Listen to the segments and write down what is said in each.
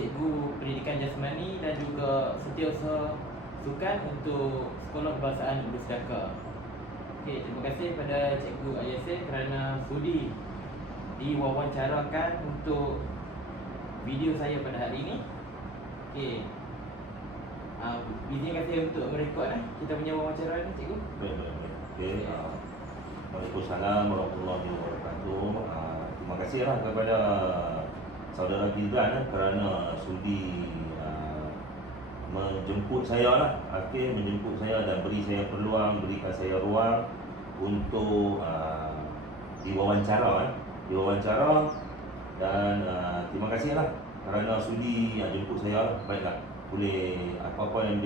cikgu pendidikan jasmani dan juga setiausaha sukan untuk Sekolah Kebangsaan Guru Sedaka. Okey, terima kasih pada Cikgu Ayasin kerana sudi diwawancarakan untuk video saya pada hari ini. Okey. Izinkan saya untuk merekod kita punya wawancara ni, Cikgu. Baik. Okey. Waalaikumsalam warahmatullahi wabarakatuh. Terima kasihlah kepada saudara Gibran kerana sudi menjemput saya lah. Okey, menjemput saya dan beri saya peluang, berikan saya ruang untuk diwawancara dan terima kasihlah kerana sudi jemput saya. Baiklah, boleh apa-apa yang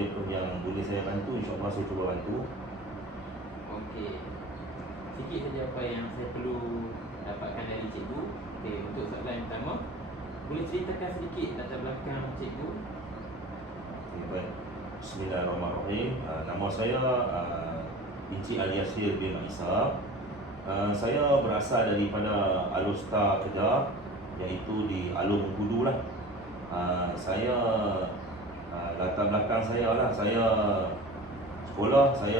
boleh saya bantu, insya-Allah saya cuba bantu. Okey. Sikit saja apa yang saya perlu dapatkan dari cikgu. Okey, untuk soalan yang pertama, boleh ceritakan sedikit latar belakang cikgu? Okay, baik. Bismillahirrahmanirrahim. Nama saya Encik Ali Yasir bin Isa. Saya berasal daripada Alustar Kedah, iaitu di Alor Mengkudu lah. Saya latar belakang saya lah, saya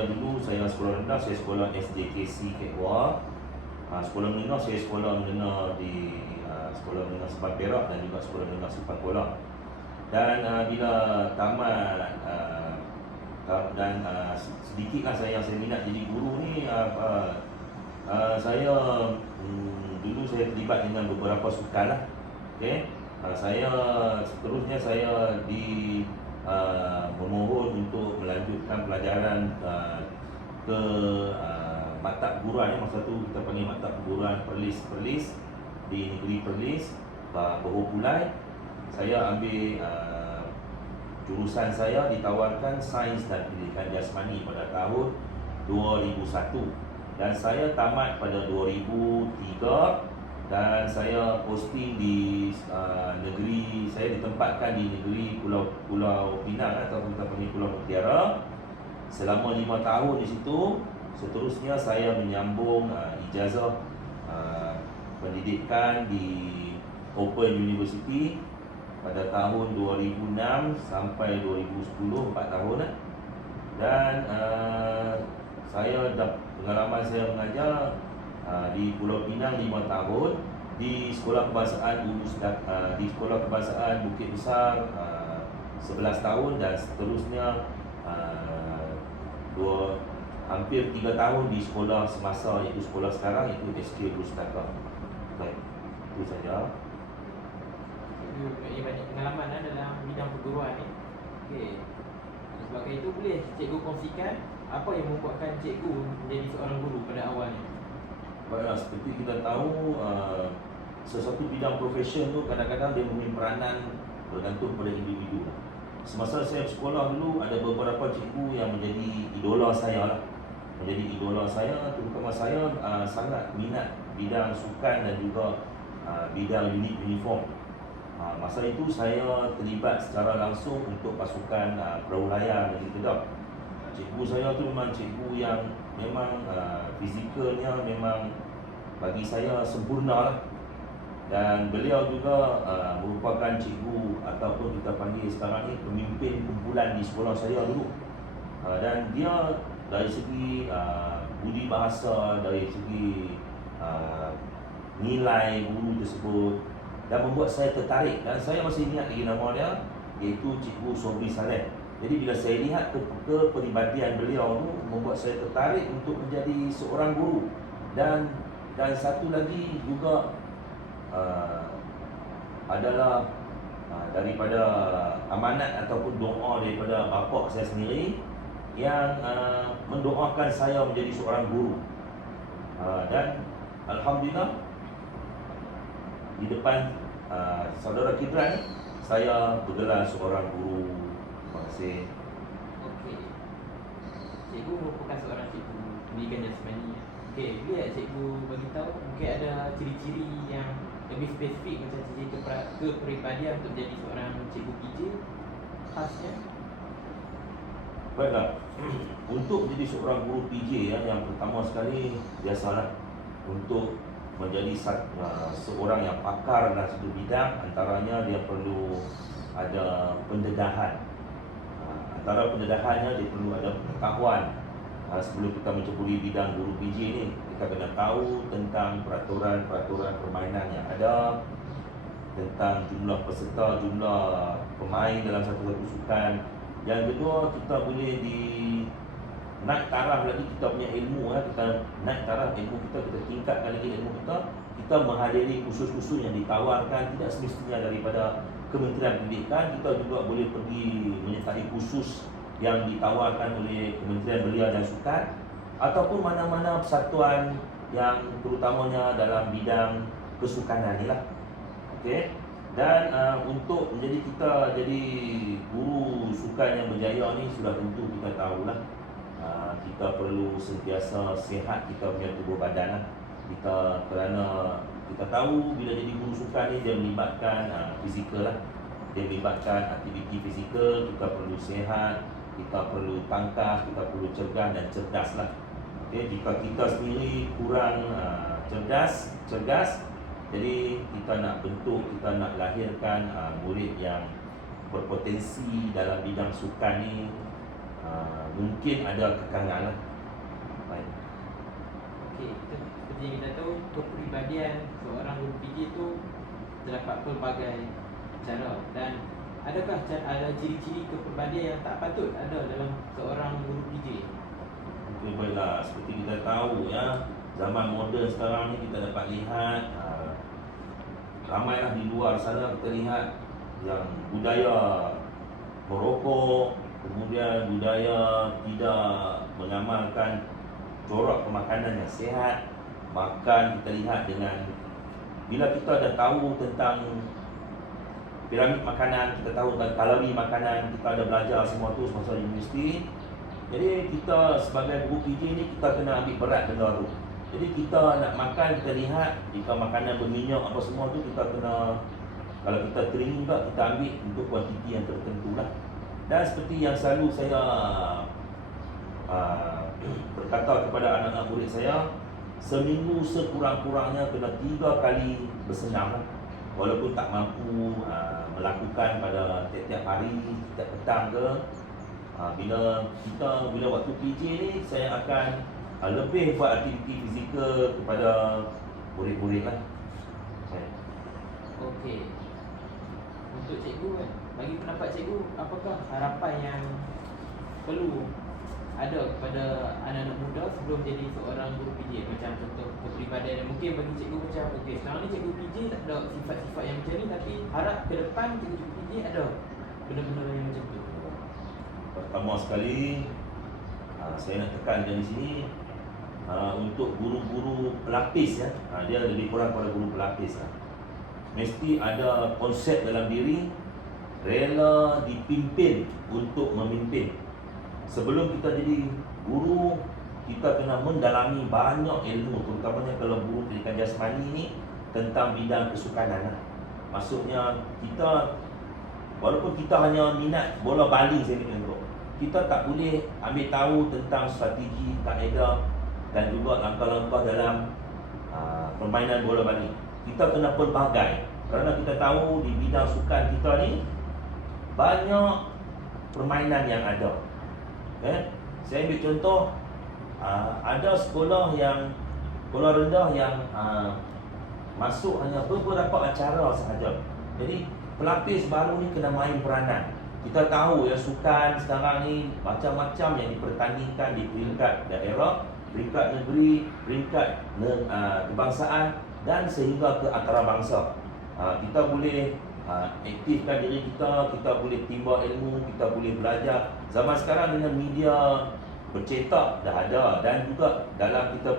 dulu sekolah rendah, saya sekolah SJKC Kekwa. Sekolah menengah, saya sekolah menengah di Sekolah Menengah Sepang Perak dan juga Sekolah Menengah Sepang Kuala. Dan bila tamat dan sedikitlah saya minat jadi guru ni, saya dulu saya terlibat dengan beberapa sukan lah. Okey. Seterusnya saya memohon untuk melanjutkan pelajaran ke maktab perguruan. Masa tu kita panggil maktab perguruan Perlis di negeri Perlis, Johor Pulai. Saya ambil jurusan saya ditawarkan Sains dan Pendidikan Jasmani pada tahun 2001 dan saya tamat pada 2003 dan saya posting di negeri, saya ditempatkan di negeri Pulau Pinang atau kita panggil Pulau Mutiara selama 5 tahun di situ. Seterusnya saya menyambung ijazah pendidikan di Open University pada tahun 2006 sampai 2010, 4 tahun dan pengalaman saya mengajar di Pulau Pinang 5 tahun, di Sekolah Kebangsaan di Sekolah Kebangsaan Bukit Besar 11 tahun dan seterusnya hampir 3 tahun di sekolah semasa, iaitu sekolah sekarang, iaitu SK Guru Sedaka. Baik, itu saja. Cikgu banyak pengalaman dalam bidang perguruan ni. Okey. Sebab itu boleh cikgu kongsikan apa yang membuatkan cikgu menjadi seorang guru pada awalnya? Baiklah, seperti kita tahu, sesuatu bidang profesion tu kadang-kadang dia mempunyai peranan bergantung pada individu. Semasa saya sekolah dulu, ada beberapa cikgu yang menjadi idola saya lah. Terutama saya sangat minat bidang sukan dan juga bidang unit uniform. Masa itu saya terlibat secara langsung untuk pasukan Perahu-Layar Negeri Kedah. Cikgu saya tu memang cikgu yang memang fizikalnya memang bagi saya sempurna lah. Dan beliau juga merupakan cikgu ataupun kita panggil sekarang ni pemimpin kumpulan di sekolah saya dulu. Dan dia dari segi budi bahasa, dari segi nilai guru tersebut, dan membuat saya tertarik. Dan saya masih ingat lagi nama dia, iaitu Cikgu Sobri Saleh. Jadi bila saya lihat kepribadian beliau tu, membuat saya tertarik untuk menjadi seorang guru. Dan satu lagi juga adalah daripada amanat ataupun doa daripada bapa saya sendiri yang mendoakan saya menjadi seorang guru. Dan alhamdulillah di depan saudara Gibran, saya bergelar seorang guru. Terima kasih. Okey. Cikgu merupakan seorang cikgu pendidikan jasmani. Okey, boleh tak cikgu bagi tahu mungkin ada ciri-ciri yang lebih spesifik macam ciri kepribadian untuk menjadi seorang cikgu PJ khasnya? Baiklah. Untuk menjadi seorang guru PJ yang pertama sekali, biasalah untuk menjadi seorang yang pakar dalam satu bidang, antaranya dia perlu ada pendedahan. Antara pendedahannya dia perlu ada pengetahuan. Sebelum kita menceburi bidang guru PJ ni, kita kena tahu tentang peraturan-peraturan permainan yang ada, tentang jumlah peserta, jumlah pemain dalam satu-satu sukan. Yang kedua, kita boleh naik taraf lagi kita punya ilmu. Kita naik taraf ilmu kita tingkatkan lagi ilmu kita menghadiri kursus-kursus yang ditawarkan tidak semestinya daripada Kementerian Pendidikan. Kita juga boleh pergi menyertai kursus yang ditawarkan oleh Kementerian Belia dan Sukan, ataupun mana-mana persatuan yang terutamanya dalam bidang kesukanan ni lah. Okey. Dan untuk menjadi kita jadi guru sukan yang berjaya ni, sudah tentu kita tahulah kita perlu sentiasa sihat kita punya tubuh badan lah. Kerana kita tahu bila jadi guru sukan ni dia melibatkan fizikal lah. Dia melibatkan aktiviti fizikal, kita perlu sihat, kita perlu tangkas, kita perlu cergas dan cerdas lah. Okay, jika kita sendiri kurang cergas, jadi kita nak bentuk, kita nak lahirkan murid yang berpotensi dalam bidang sukan ni, mungkin ada kekangan lah. Baik. Okey, seperti yang kita tahu, kepribadian seorang guru PJ tu terdapat pelbagai cara, dan adakah ada ciri-ciri kepribadian yang tak patut ada dalam seorang guru PJ? Okey, baiklah, seperti kita tahu ya, zaman moden sekarang ni kita dapat lihat ramailah di luar sana kita lihat yang budaya merokok, kemudian budaya tidak mengamalkan corak pemakanan yang sihat. Bahkan kita lihat dengan bila kita dah tahu tentang piramid makanan, kita tahu tentang kalori makanan, kita ada belajar semua tu semasa universiti. Jadi kita sebagai guru PJ ni kita kena ambil berat benda tu. Jadi kita nak makan, kita lihat jika makanan berminyak apa semua tu, kita kena, kalau kita training juga, kita ambil untuk kuantiti yang tertentu lah. Dan seperti yang selalu saya berkata kepada anak-anak murid saya, seminggu sekurang-kurangnya kena 3 kali bersenam lah. Walaupun tak mampu melakukan pada tiap-tiap hari, tiap petang ke, bila waktu PJ ni saya akan lebih buat aktiviti fizikal kepada murid-murid lah. Okey. Untuk cikgu kan, bagi pendapat cikgu, apakah harapan yang perlu ada kepada anak-anak muda sebelum jadi seorang guru PJ? Macam contoh kepribadian, mungkin bagi cikgu macam, okey, sekarang ni cikgu PJ tak ada sifat-sifat yang macam ni, tapi harap ke depan cikgu PJ ada benda-benda yang macam tu. Pertama sekali, saya nak tekankan di sini, untuk guru-guru pelapis ya, dia lebih kurang pada guru pelapis lah. Mesti ada konsep dalam diri, rela dipimpin untuk memimpin. Sebelum kita jadi guru, kita kena mendalami banyak ilmu, terutamanya kalau guru pendidikan jasmani ni, tentang bidang kesukanan lah. Maksudnya kita, walaupun kita hanya minat bola baling, saya contoh, kita tak boleh ambil tahu tentang strategi, kaedah dan juga langkah-langkah dalam permainan bola baling. Kita kena pelbagai, kerana kita tahu di bidang sukan kita ni banyak permainan yang ada. Saya ambil contoh, ada sekolah rendah yang masuk hanya beberapa acara sahaja. Jadi pelapis baru ni kena main peranan. Kita tahu ya, sukan sekarang ni macam-macam yang dipertandingkan di peringkat daerah, peringkat negeri, peringkat kebangsaan dan sehingga ke antarabangsa. Kita boleh aktifkan diri kita, kita boleh timba ilmu, kita boleh belajar. Zaman sekarang dengan media bercetak dah ada, dan juga dalam kita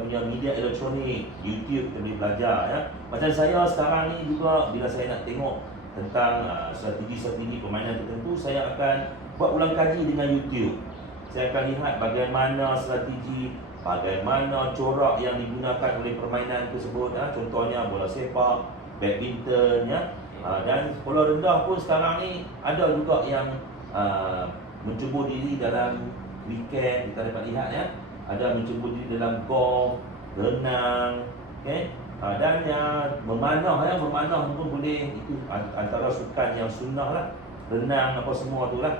punya media elektronik, YouTube, kita boleh belajar ya. Macam saya sekarang ni juga, bila saya nak tengok tentang strategi-strategi permainan tertentu, saya akan buat ulang kaji dengan YouTube. Saya akan lihat bagaimana strategi, bagaimana corak yang digunakan oleh permainan tersebut ya. Contohnya bola sepak, badminton ya. Dan sekolah rendah pun sekarang ni ada juga yang mencubur diri dalam weekend, kita dapat lihat ya. Ada mencubur diri dalam golf, renang, okay? Dan memanah pun boleh, itu antara sukan yang sunnah lah, renang apa semua tu lah.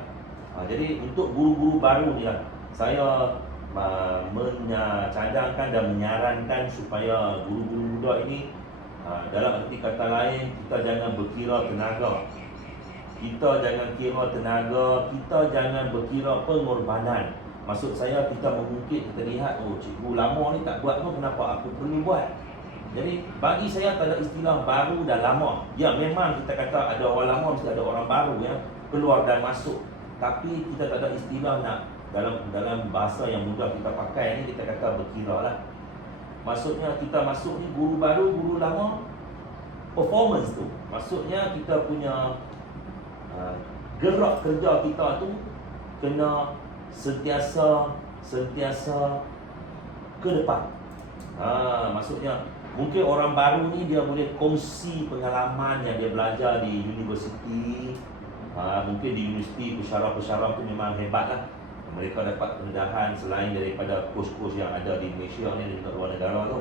Jadi untuk guru-guru baru ni lah, saya mencadangkan dan menyarankan supaya guru-guru muda ini, dalam arti kata lain, kita jangan berkira tenaga, kita jangan berkira pengorbanan. Maksud saya, kita mengungkit, kita lihat, oh cikgu lama ni tak buat pun, kenapa aku perlu buat? Jadi bagi saya tak ada istilah baru dan lama. Ya, memang kita kata ada orang lama, mesti ada orang baru yang keluar dan masuk. Tapi kita tak ada istilah nak dalam bahasa yang mudah kita pakai ni, kita kata berkira lah. Maksudnya kita masuk ni, guru baru, guru lama, performance tu. Maksudnya kita punya gerak kerja kita tu kena sentiasa ke depan. Maksudnya mungkin orang baru ni dia boleh kongsi pengalaman yang dia belajar di universiti. Mungkin di universiti pensyarah-pensyarah tu memang hebat lah. Mereka dapat pendedahan selain daripada kos-kos yang ada di Malaysia ni dan juga luar negara tu.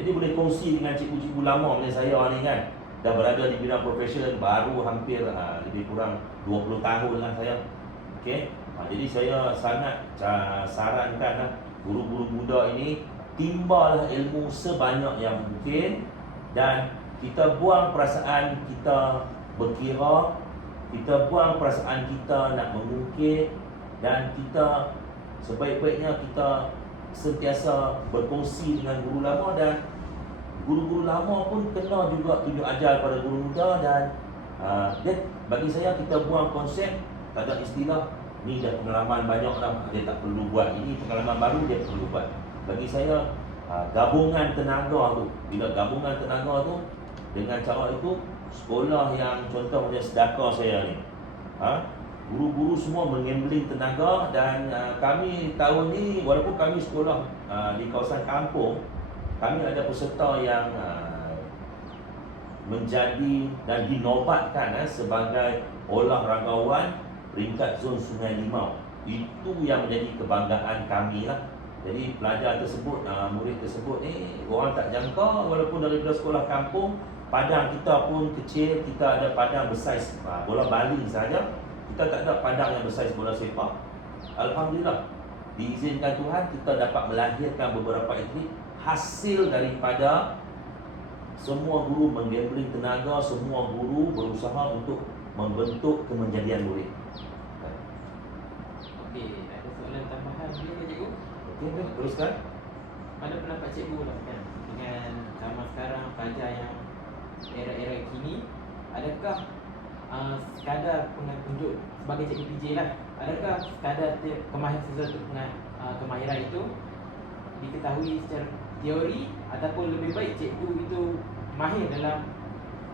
Jadi boleh kongsi dengan cikgu-cikgu lama macam saya ni kan. Dah berada di bidang profession baru hampir lebih kurang 20 tahun lah saya. Okay? Jadi saya sangat sarankan lah, guru-guru muda ini timbalah ilmu sebanyak yang mungkin, dan kita buang perasaan kita berkira, kita buang perasaan kita nak mengungkit, dan kita sebaik-baiknya kita sentiasa berkongsi dengan guru lama, dan guru-guru lama pun kena juga tunjuk ajar pada guru muda. Dan bagi saya, kita buang konsep, tak ada istilah ni dah pengalaman banyak dah, dia tak perlu buat, ini pengalaman baru dia perlu buat. Bagi saya, gabungan tenaga tu, bila gabungan tenaga tu dengan cara itu, sekolah yang contoh macam Sedekah saya ni, guru-guru semua menggambling tenaga. Dan kami tahun ni, walaupun kami sekolah di kawasan kampung, kami ada peserta yang menjadi dan dinobatkan sebagai olahragawan peringkat zon Sungai Limau. Itu yang menjadi kebanggaan kami lah. Jadi pelajar tersebut, murid tersebut ni, orang tak jangka walaupun daripada sekolah kampung, padang kita pun kecil, kita ada padang bersaiz bola baling saja. Kita tak ada padang yang bersaiz bola sepak. Alhamdulillah, diizinkan Tuhan, kita dapat melahirkan beberapa atlet hasil daripada semua guru menggambling tenaga, semua guru berusaha untuk membentuk kemenjadian murid. Okey, ada soalan tambahan boleh ke cikgu? Okey, teruskan. Mana pendapat cikgu lah kan dengan zaman sekarang, pelajar yang era-era kini, adakah sekadar penunjuk sebagai cikgu PJ lah, adakah sekadar kemahiran sesuatu kemahiran itu diketahui secara teori, ataupun lebih baik cikgu itu mahir dalam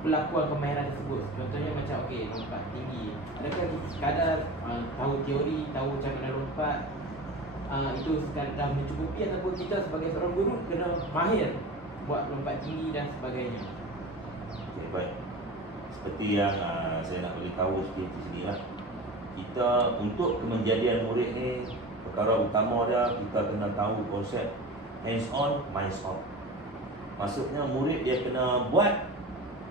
pelakuan kemahiran tersebut? Contohnya macam okey, lompat tinggi, adakah sekadar tahu teori, tahu macam mana lompat, itu sekadar mencukupi, ataupun kita sebagai seorang guru kena mahir buat lompat tinggi dan sebagainya? Okey, baik. Seperti yang saya nak beritahu sikit di sini lah, kita untuk kemenjadian murid ni, perkara utama dia, kita kena tahu konsep hands on, minds on. Maksudnya murid dia kena buat,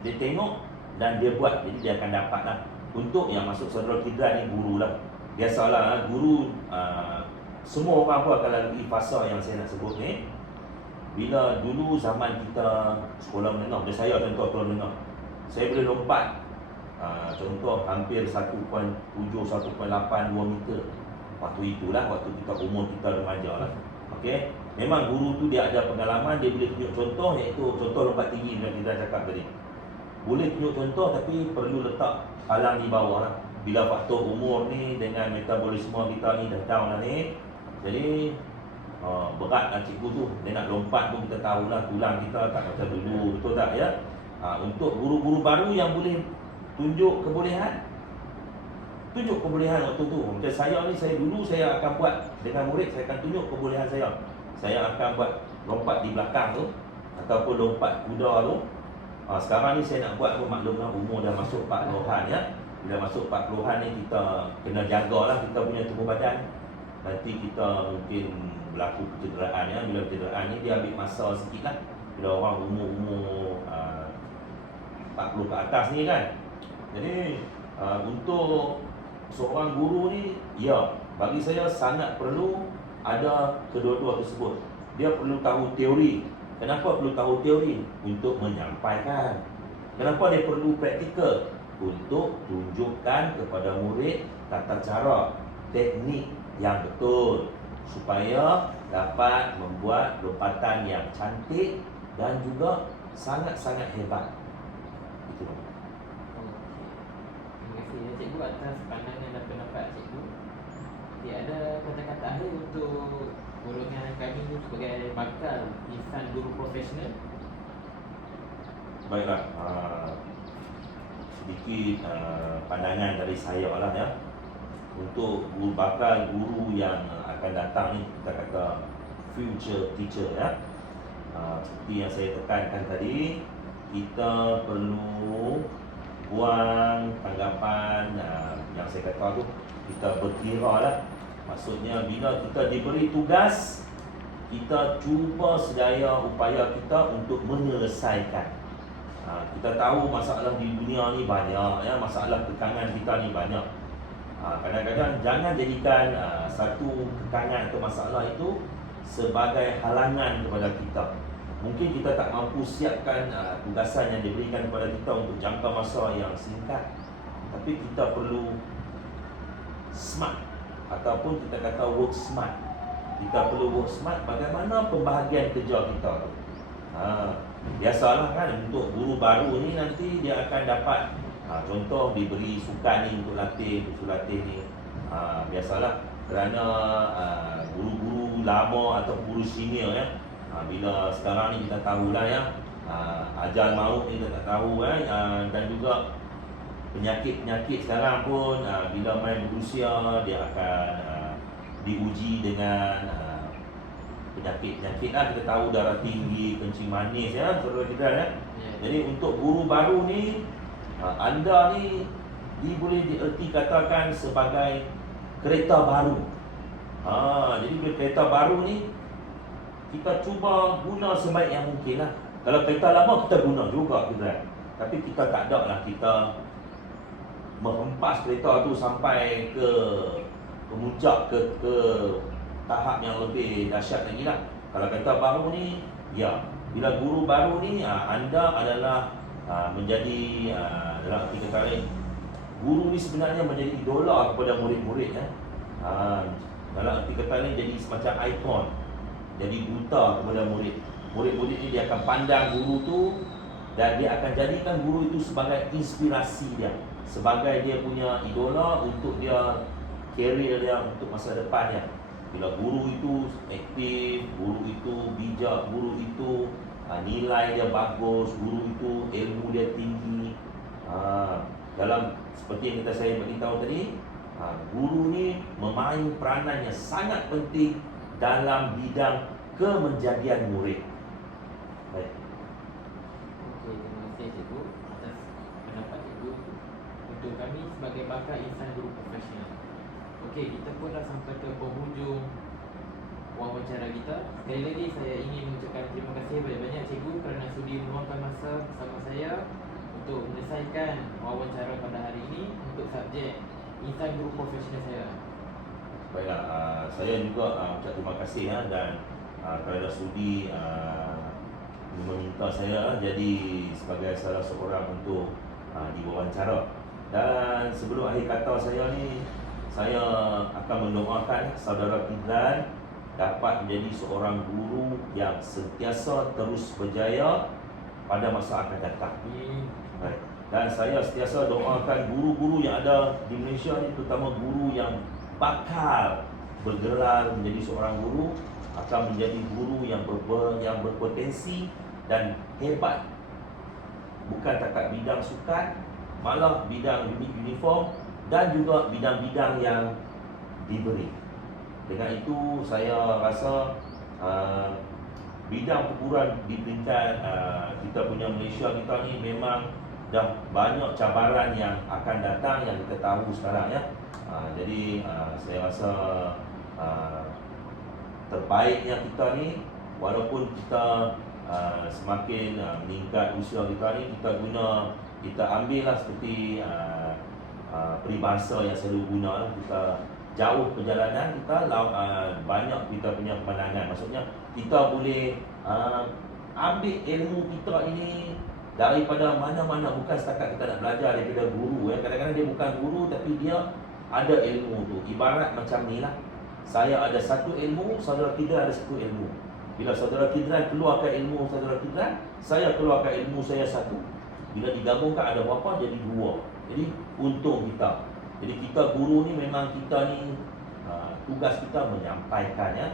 dia tengok dan dia buat, jadi dia akan dapat lah. Untuk yang masuk saudara kidrat ni, guru lah. Biasalah guru, semua orang pun akan lalui fasa yang saya nak sebut ni. Bila dulu zaman kita sekolah menengah, macam saya contoh sekolah menengah, saya boleh lompat contoh hampir 1.7, 1.8, 2 meter. Waktu itulah, waktu kita umur kita remaja lah. Okey, memang guru tu dia ada pengalaman, dia boleh tunjuk contoh, iaitu contoh lompat tinggi yang kita cakap tadi. Boleh tunjuk contoh, tapi perlu letak halang di bawah lah. Bila faktor umur ni dengan metabolisme kita ni dah down lah ni, jadi berat lah cikgu tu. Dia nak lompat pun kita tahulah tulang kita tak macam dulu, betul tak ya? Untuk guru-guru baru yang boleh tunjuk kebolehan waktu tu. Macam saya ni, saya dulu saya akan buat dengan murid, saya akan tunjuk kebolehan saya. Saya akan buat lompat di belakang tu, ataupun lompat kuda tu. Sekarang ni saya nak buat pun, maklumlah umur dah masuk 40-an ya. Bila masuk 40-an ni, kita kena jagalah kita punya tubuh badan. Nanti kita mungkin berlaku kecederaan ya. Bila kecederaan ni, dia ambil masa sikit lah. bila orang umur 40 ke atas ni kan. Jadi untuk seorang guru ni, ya, bagi saya sangat perlu ada kedua-dua tersebut. Dia perlu tahu teori. Kenapa perlu tahu teori? Untuk menyampaikan. Kenapa dia perlu praktikal? Untuk tunjukkan kepada murid tata cara, teknik yang betul, supaya dapat membuat lompatan yang cantik dan juga sangat-sangat hebat. Itu. Terima kasih ya cikgu atas pandangan dan pendapat cikgu. Okay, ada kata-kata akhir untuk golongan kami ni sebagai bakal insan guru profesional? Baiklah, sedikit pandangan dari saya lah ya. Untuk bakal guru yang akan datang ni, kita kata future teacher ya. Seperti yang saya tekankan tadi, kita perlu buang tanggapan yang saya kata tu, kita berkira lah. Maksudnya bila kita diberi tugas, kita cuba sedaya upaya kita untuk menyelesaikan. Kita tahu masalah di dunia ni banyak ya, masalah kekangan kita ni banyak. Kadang-kadang jangan jadikan satu kekangan atau masalah itu sebagai halangan kepada kita. Mungkin kita tak mampu siapkan tugasan yang diberikan kepada kita untuk jangka masa yang singkat, tapi kita perlu smart, ataupun kita kata work smart. Kita perlu work smart bagaimana pembahagian kerja kita tu. Biasalah kan, untuk guru baru ni nanti dia akan dapat contoh diberi sukan ni untuk latih, ni. Biasalah, kerana guru-guru lama atau guru senior ya, bila sekarang ni kita tahulah ya, ajal maut ni kita tak tahu kan, dan juga penyakit-penyakit sekarang pun bila main berusia dia akan diuji dengan penyakit-penyakit lah. Kita tahu darah tinggi, kencing manis ya, saudara kita ya. Jadi untuk guru baru ni, anda ni boleh dierti katakan sebagai kereta baru. Jadi bila kereta baru ni, kita cuba guna sebaik yang mungkin lah. Kalau kereta lama kita guna juga kita. Tapi kita tak ada lah kita menghempas kereta tu sampai ke puncak, ke tahap yang lebih dahsyat lagi lah. Kalau kereta baru ni, ya, bila guru baru ni, anda adalah menjadi dalam arti kata lain, guru ni sebenarnya menjadi idola kepada murid-murid ya. Dalam arti kata lain, jadi semacam ikon, jadi buta kepada murid. Murid-murid ni dia akan pandang guru tu, dan dia akan jadikan guru itu sebagai inspirasi dia, sebagai dia punya idola untuk dia career dia untuk masa depannya. Bila guru itu aktif, guru itu bijak, guru itu nilai dia bagus, guru itu ilmu dia tinggi. Dalam seperti yang saya beritahu tadi, guru ni memain peranan yang sangat penting dalam bidang kemenjadian murid. Baik. Okey, terima kasih cikgu atas pendapat cikgu. Untuk kami sebagai bakal insan guru profesional, okey, kita pun dah sampai ke penghujung wawancara kita. Sekali lagi saya ingin mengucapkan terima kasih banyak-banyak cikgu kerana sudi meluangkan masa bersama saya untuk menyelesaikan wawancara pada hari ini untuk subjek insan guru profesional saya. Baiklah, saya juga ucap terima kasih ya, dan kerana sudi meminta saya jadi sebagai salah seorang untuk diwawancara. Dan sebelum akhir kata saya ni, saya akan mendoakan saudara Kidlan dapat menjadi seorang guru yang sentiasa terus berjaya pada masa akan datang. Baik. Dan saya sentiasa doakan guru-guru yang ada di Malaysia ni, terutama guru yang bakal bergelar menjadi seorang guru, akan menjadi guru yang berpotensi dan hebat, bukan takat bidang sukan, malah bidang uniform dan juga bidang-bidang yang diberi. Dengan itu saya rasa bidang perguruan di peringkat kita punya Malaysia kita ni memang dah banyak cabaran yang akan datang yang kita tahu sekarang ya. Jadi saya rasa terbaiknya kita ni, walaupun kita semakin meningkat usia kita ni, kita ambil lah seperti peribahasa yang selalu guna lah. Kita jauh perjalanan, kita banyak kita punya pemandangan. Maksudnya kita boleh ambil ilmu kita ini daripada mana-mana, bukan setakat kita nak belajar daripada guru. Kadang-kadang dia bukan guru tapi dia ada ilmu tu. Ibarat macam ni lah, saya ada satu ilmu, saudara Kidran ada satu ilmu. Bila saudara Kidran keluarkan ilmu saudara Kidran, saya keluarkan ilmu saya satu. Bila digabungkan ada berapa? Jadi dua. Jadi untung kita. Jadi kita guru ni memang kita ni tugas kita menyampaikan ya.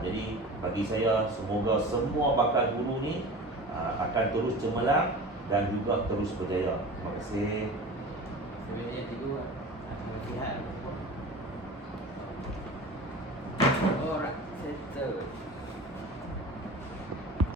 Jadi bagi saya semoga semua bakal guru ni akan terus cemerlang dan juga terus berjaya. Terima kasih. Sebenarnya tiga nasihat. Alright, settle.